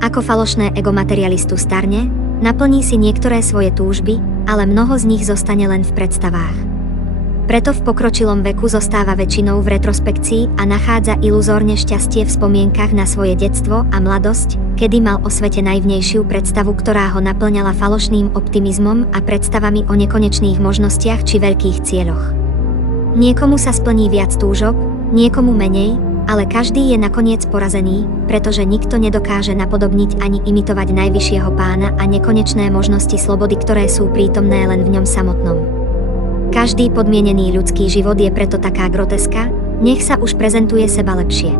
Ako falošné ego materialistu starne, naplní si niektoré svoje túžby, ale mnoho z nich zostane len v predstavách. Preto v pokročilom veku zostáva väčšinou v retrospekcii a nachádza iluzórne šťastie v spomienkach na svoje detstvo a mladosť, kedy mal o svete najvnejšiu predstavu, ktorá ho naplňala falošným optimizmom a predstavami o nekonečných možnostiach či veľkých cieľoch. Niekomu sa splní viac túžob, niekomu menej, ale každý je nakoniec porazený, pretože nikto nedokáže napodobniť ani imitovať najvyššieho pána a nekonečné možnosti slobody, ktoré sú prítomné len v ňom samotnom. Každý podmienený ľudský život je preto taká groteska, nech sa už prezentuje seba lepšie.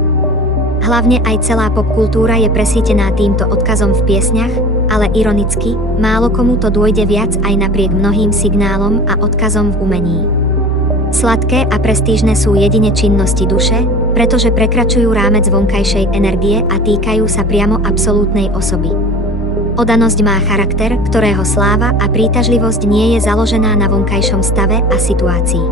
Hlavne aj celá popkultúra je presítená týmto odkazom v piesňach, ale ironicky, málo komu to dôjde viac aj napriek mnohým signálom a odkazom v umení. Sladké a prestížne sú jedine činnosti duše, pretože prekračujú rámec vonkajšej energie a týkajú sa priamo absolútnej osoby. Odanosť má charakter, ktorého sláva a príťažlivosť nie je založená na vonkajšom stave a situácii.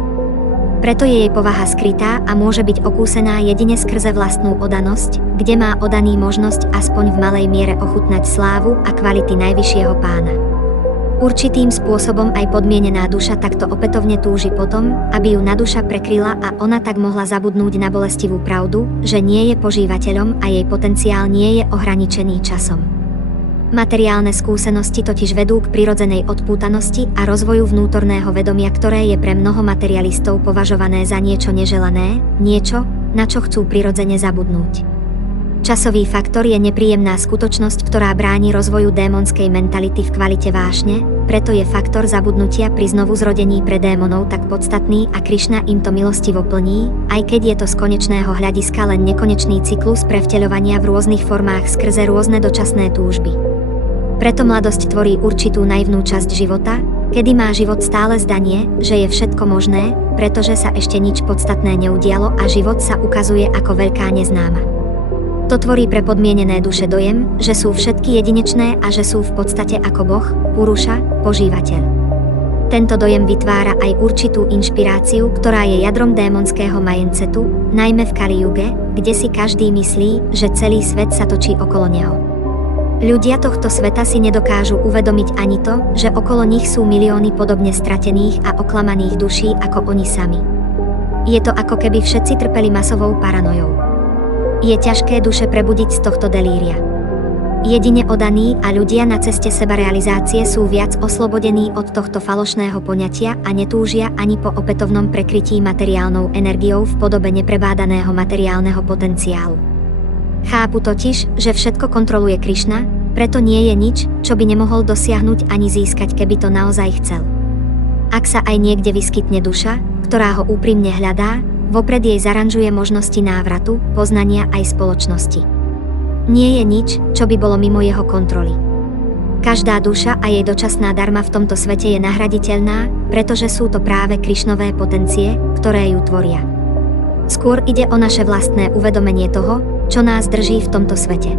Preto je jej povaha skrytá a môže byť okúsená jedine skrze vlastnú odanosť, kde má odaný možnosť aspoň v malej miere ochutnať slávu a kvality najvyššieho pána. Určitým spôsobom aj podmienená duša takto opätovne túži potom, aby ju naduša prekryla a ona tak mohla zabudnúť na bolestivú pravdu, že nie je požívateľom a jej potenciál nie je ohraničený časom. Materiálne skúsenosti totiž vedú k prirodzenej odpútanosti a rozvoju vnútorného vedomia, ktoré je pre mnoho materialistov považované za niečo neželané, niečo, na čo chcú prirodzene zabudnúť. Časový faktor je nepríjemná skutočnosť, ktorá bráni rozvoju démonskej mentality v kvalite vášne, preto je faktor zabudnutia pri znovuzrodení pre démonov tak podstatný a Krišna im to milostivo plní, aj keď je to z konečného hľadiska len nekonečný cyklus prevteľovania v rôznych formách skrze rôzne dočasné túžby. Preto mladosť tvorí určitú naivnú časť života, kedy má život stále zdanie, že je všetko možné, pretože sa ešte nič podstatné neudialo a život sa ukazuje ako veľká neznáma. To tvorí pre podmienené duše dojem, že sú všetky jedinečné a že sú v podstate ako Boh, Puruša, požívateľ. Tento dojem vytvára aj určitú inšpiráciu, ktorá je jadrom démonského mindsetu, najmä v Kali Juge, kde si každý myslí, že celý svet sa točí okolo neho. Ľudia tohto sveta si nedokážu uvedomiť ani to, že okolo nich sú milióny podobne stratených a oklamaných duší ako oni sami. Je to ako keby všetci trpeli masovou paranojou. Je ťažké duše prebudiť z tohto delíria. Jedine odaní a ľudia na ceste sebarealizácie sú viac oslobodení od tohto falošného poňatia a netúžia ani po opätovnom prekrytí materiálnou energiou v podobe neprebádaného materiálneho potenciálu. Chápu totiž, že všetko kontroluje Krišna, preto nie je nič, čo by nemohol dosiahnuť ani získať, keby to naozaj chcel. Ak sa aj niekde vyskytne duša, ktorá ho úprimne hľadá, vopred jej zaranžuje možnosti návratu, poznania aj spoločnosti. Nie je nič, čo by bolo mimo jeho kontroly. Každá duša a jej dočasná darma v tomto svete je nahraditeľná, pretože sú to práve Krišnové potencie, ktoré ju tvoria. Skôr ide o naše vlastné uvedomenie toho, čo nás drží v tomto svete.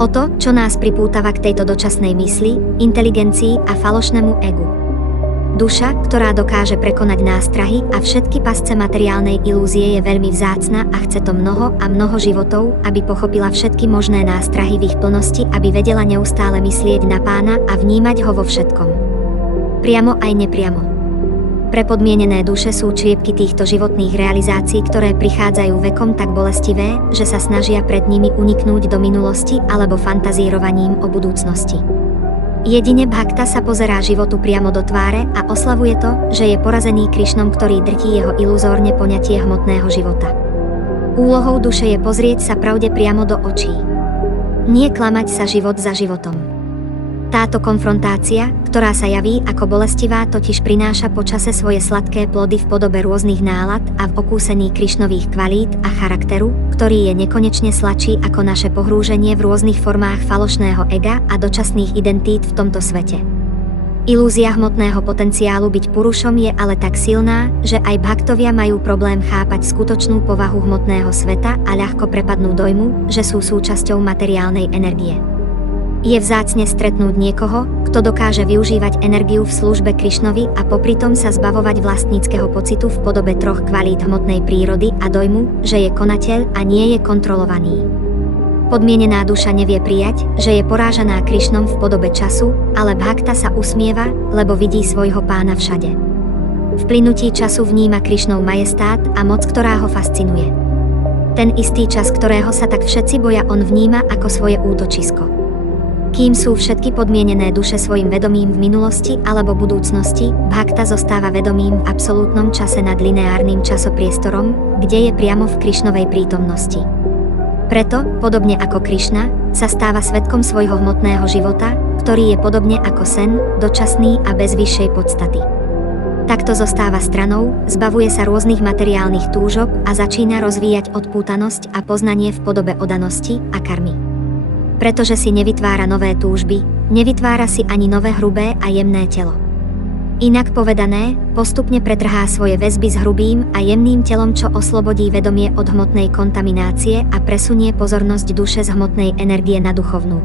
O to, čo nás pripútava k tejto dočasnej mysli, inteligencii a falošnému egu. Duša, ktorá dokáže prekonať nástrahy a všetky pasce materiálnej ilúzie je veľmi vzácna a chce to mnoho a mnoho životov, aby pochopila všetky možné nástrahy v ich plnosti, aby vedela neustále myslieť na pána a vnímať ho vo všetkom. Priamo aj nepriamo. Pre podmienené duše sú čriepky týchto životných realizácií, ktoré prichádzajú vekom tak bolestivé, že sa snažia pred nimi uniknúť do minulosti alebo fantazírovaním o budúcnosti. Jedine bhakta sa pozerá životu priamo do tváre a oslavuje to, že je porazený Krišnom, ktorý drtí jeho iluzórne poňatie hmotného života. Úlohou duše je pozrieť sa pravde priamo do očí. Nie klamať sa život za životom. Táto konfrontácia, ktorá sa javí ako bolestivá, totiž prináša počase svoje sladké plody v podobe rôznych nálad a v okúsení Krišnových kvalít a charakteru, ktorý je nekonečne sladší ako naše pohrúženie v rôznych formách falošného ega a dočasných identít v tomto svete. Ilúzia hmotného potenciálu byť purušom je ale tak silná, že aj bhaktovia majú problém chápať skutočnú povahu hmotného sveta a ľahko prepadnú dojmu, že sú súčasťou materiálnej energie. Je vzácne stretnúť niekoho, kto dokáže využívať energiu v službe Krišnovi a popritom sa zbavovať vlastníckeho pocitu v podobe troch kvalít hmotnej prírody a dojmu, že je konateľ a nie je kontrolovaný. Podmienená duša nevie prijať, že je porážaná Krišnom v podobe času, ale Bhakta sa usmieva, lebo vidí svojho pána všade. V plynutí času vníma Krišnov majestát a moc, ktorá ho fascinuje. Ten istý čas, ktorého sa tak všetci boja, on vníma ako svoje útočisko. Kým sú všetky podmienené duše svojim vedomím v minulosti alebo budúcnosti, Bhakta zostáva vedomím v absolútnom čase nad lineárnym časopriestorom, kde je priamo v Krišnovej prítomnosti. Preto, podobne ako Krišna, sa stáva svedkom svojho hmotného života, ktorý je podobne ako sen, dočasný a bez vyššej podstaty. Takto zostáva stranou, zbavuje sa rôznych materiálnych túžob a začína rozvíjať odpútanosť a poznanie v podobe odanosti a karmy. Pretože si nevytvára nové túžby, nevytvára si ani nové hrubé a jemné telo. Inak povedané, postupne pretrhá svoje väzby s hrubým a jemným telom, čo oslobodí vedomie od hmotnej kontaminácie a presunie pozornosť duše z hmotnej energie na duchovnú.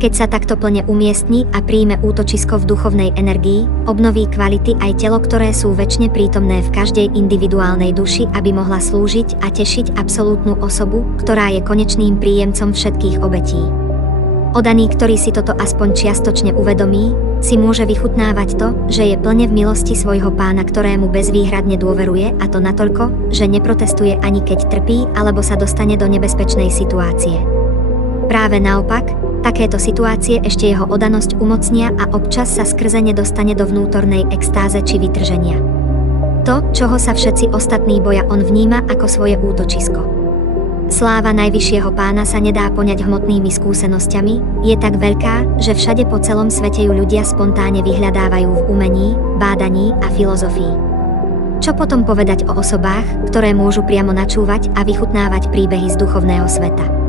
Keď sa takto plne umiestni a príjme útočisko v duchovnej energii, obnoví kvality aj telo, ktoré sú večne prítomné v každej individuálnej duši, aby mohla slúžiť a tešiť absolútnu osobu, ktorá je konečným príjemcom všetkých obetí. Odaný, ktorý si toto aspoň čiastočne uvedomí, si môže vychutnávať to, že je plne v milosti svojho pána, ktorému bezvýhradne dôveruje, a to natoľko, že neprotestuje ani keď trpí alebo sa dostane do nebezpečnej situácie. Práve naopak, takéto situácie ešte jeho odanosť umocnia a občas sa skrze ne dostane do vnútornej extáze či vytrženia. To, čoho sa všetci ostatní boja, on vníma ako svoje útočisko. Sláva najvyššieho pána sa nedá poňať hmotnými skúsenosťami, je tak veľká, že všade po celom svete ju ľudia spontánne vyhľadávajú v umení, bádaní a filozofii. Čo potom povedať o osobách, ktoré môžu priamo načúvať a vychutnávať príbehy z duchovného sveta?